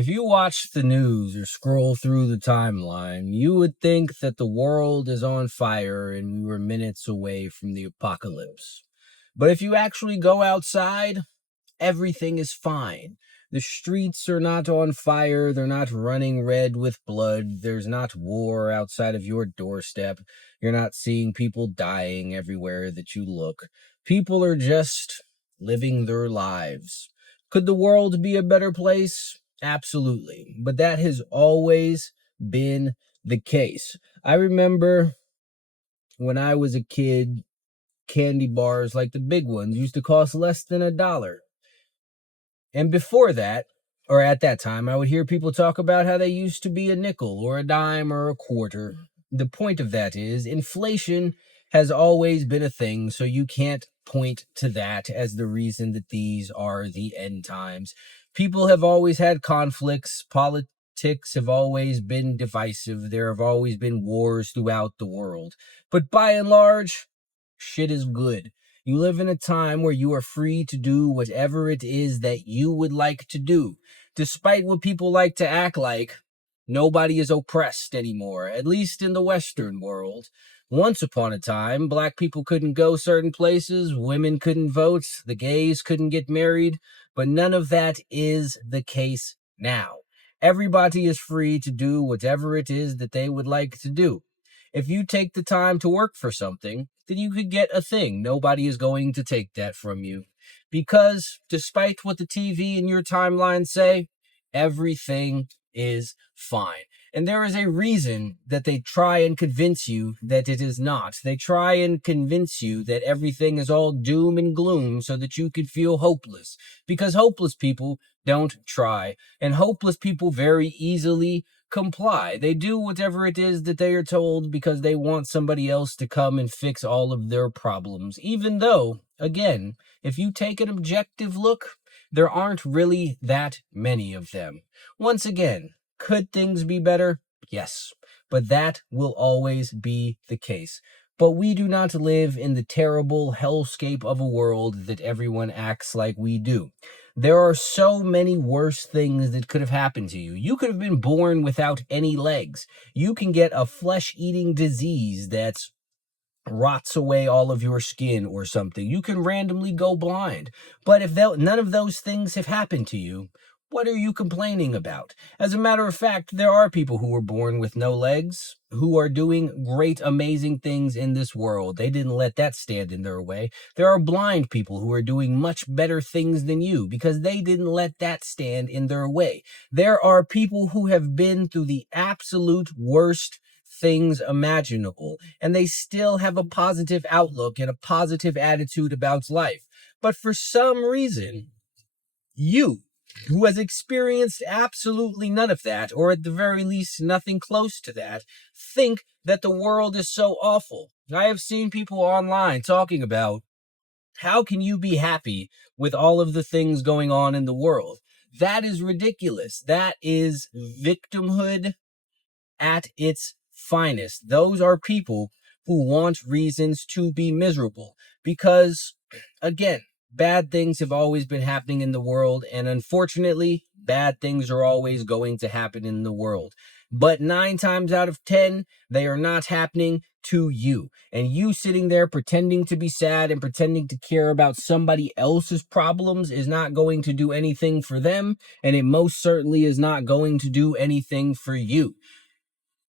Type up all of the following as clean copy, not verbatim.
If you watch the news or scroll through the timeline, you would think that the world is on fire and we were minutes away from the apocalypse. But if you actually go outside, everything is fine. The streets are not on fire, they're not running red with blood, there's not war outside of your doorstep, you're not seeing people dying everywhere that you look. People are just living their lives. Could the world be a better place? Absolutely. But that has always been the case. I remember when I was a kid, candy bars like the big ones used to cost less than $1. And before that, or at that time, I would hear people talk about how they used to be a nickel or a dime or a quarter. The point of that is inflation has always been a thing, so you can't point to that as the reason that these are the end times. People have always had conflicts, politics have always been divisive, there have always been wars throughout the world. But by and large, shit is good. You live in a time where you are free to do whatever it is that you would like to do. Despite what people like to act like, nobody is oppressed anymore, at least in the Western world. Once upon a time, black people couldn't go certain places, women couldn't vote, the gays couldn't get married, but none of that is the case now. Everybody is free to do whatever it is that they would like to do. If you take the time to work for something, then you could get a thing. Nobody is going to take that from you. Because despite what the TV and your timeline say, everything is fine. And there is a reason that they try and convince you that it is not. They try and convince you that everything is all doom and gloom so that you can feel hopeless. Because hopeless people don't try. And hopeless people very easily comply. They do whatever it is that they are told because they want somebody else to come and fix all of their problems. Even though, again, if you take an objective look, there aren't really that many of them. Once again, could things be better? Yes, but that will always be the case. But we do not live in the terrible hellscape of a world that everyone acts like we do. There are so many worse things that could have happened to you. You could have been born without any legs. You can get a flesh-eating disease that rots away all of your skin or something. You can randomly go blind. But if none of those things have happened to you, what are you complaining about? As a matter of fact, there are people who were born with no legs who are doing great, amazing things in this world. They didn't let that stand in their way. There are blind people who are doing much better things than you because they didn't let that stand in their way. There are people who have been through the absolute worst things imaginable, and they still have a positive outlook and a positive attitude about life. But for some reason, you, who has experienced absolutely none of that, or at the very least nothing close to that, think that the world is so awful. I have seen people online talking about how can you be happy with all of the things going on in the world? That is ridiculous. That is victimhood at its finest. Those are people who want reasons to be miserable because, again, bad things have always been happening in the world, and unfortunately, bad things are always going to happen in the world. But 9 times out of 10, they are not happening to you. And you sitting there pretending to be sad and pretending to care about somebody else's problems is not going to do anything for them, and it most certainly is not going to do anything for you.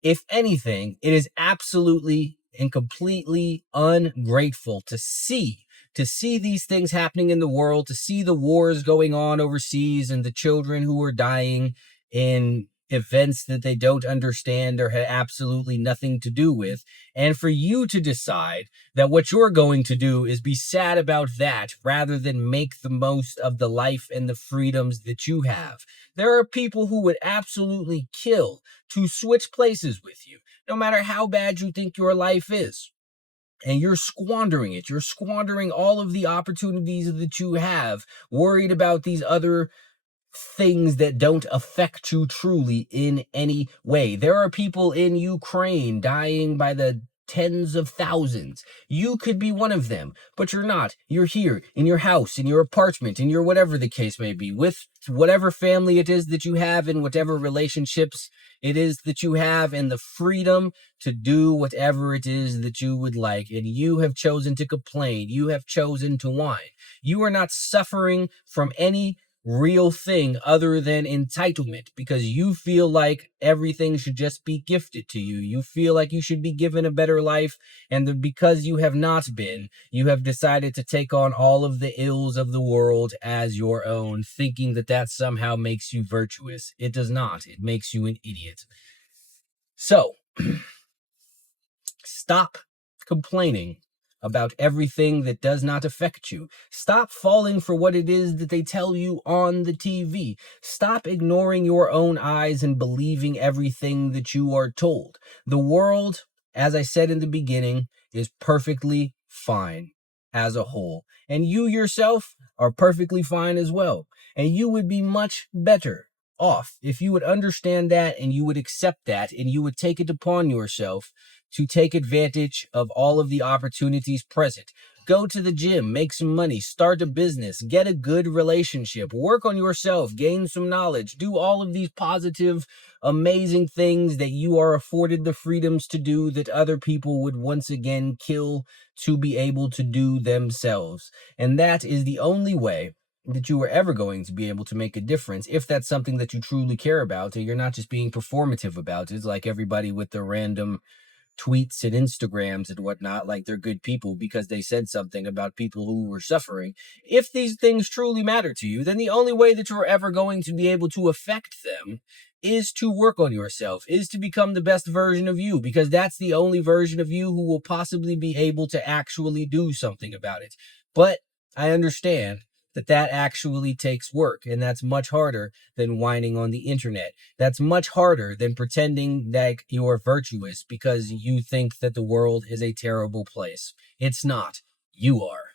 If anything, it is absolutely and completely ungrateful to see these things happening in the world, to see the wars going on overseas and the children who are dying in events that they don't understand or had absolutely nothing to do with, and for you to decide that what you're going to do is be sad about that rather than make the most of the life and the freedoms that you have. There are people who would absolutely kill to switch places with you, no matter how bad you think your life is. And you're squandering it. You're squandering all of the opportunities that you have, worried about these other things that don't affect you truly in any way. There are people in Ukraine dying by the tens of thousands. You could be one of them, but you're not. You're here in your house, in your apartment, in your whatever the case may be, with whatever family it is that you have and whatever relationships it is that you have, and the freedom to do whatever it is that you would like. And you have chosen to complain. You have chosen to whine. You are not suffering from any real thing other than entitlement, because you feel like everything should just be gifted to you. You feel like you should be given a better life, and because you have not been, you have decided to take on all of the ills of the world as your own, thinking that that somehow makes you virtuous. It does not. It makes you an idiot. So, stop complaining about everything that does not affect you. Stop falling for what it is that they tell you on the TV. Stop ignoring your own eyes and believing everything that you are told. The world, as I said in the beginning, is perfectly fine as a whole. And you yourself are perfectly fine as well. And you would be much better off if you would understand that, and you would accept that, and you would take it upon yourself to take advantage of all of the opportunities present. Go to the gym, make some money, start a business, get a good relationship, work on yourself, gain some knowledge, do all of these positive, amazing things that you are afforded the freedoms to do that other people would once again kill to be able to do themselves. And that is the only way that you are ever going to be able to make a difference, if that's something that you truly care about and you're not just being performative about it, like everybody with their random tweets and Instagrams and whatnot, like they're good people because they said something about people who were suffering. If these things truly matter to you, then the only way that you're ever going to be able to affect them is to work on yourself, is to become the best version of you, because that's the only version of you who will possibly be able to actually do something about it. But I understand that actually takes work, and that's much harder than whining on the internet. That's much harder than pretending that you're virtuous because you think that the world is a terrible place. It's not. You are.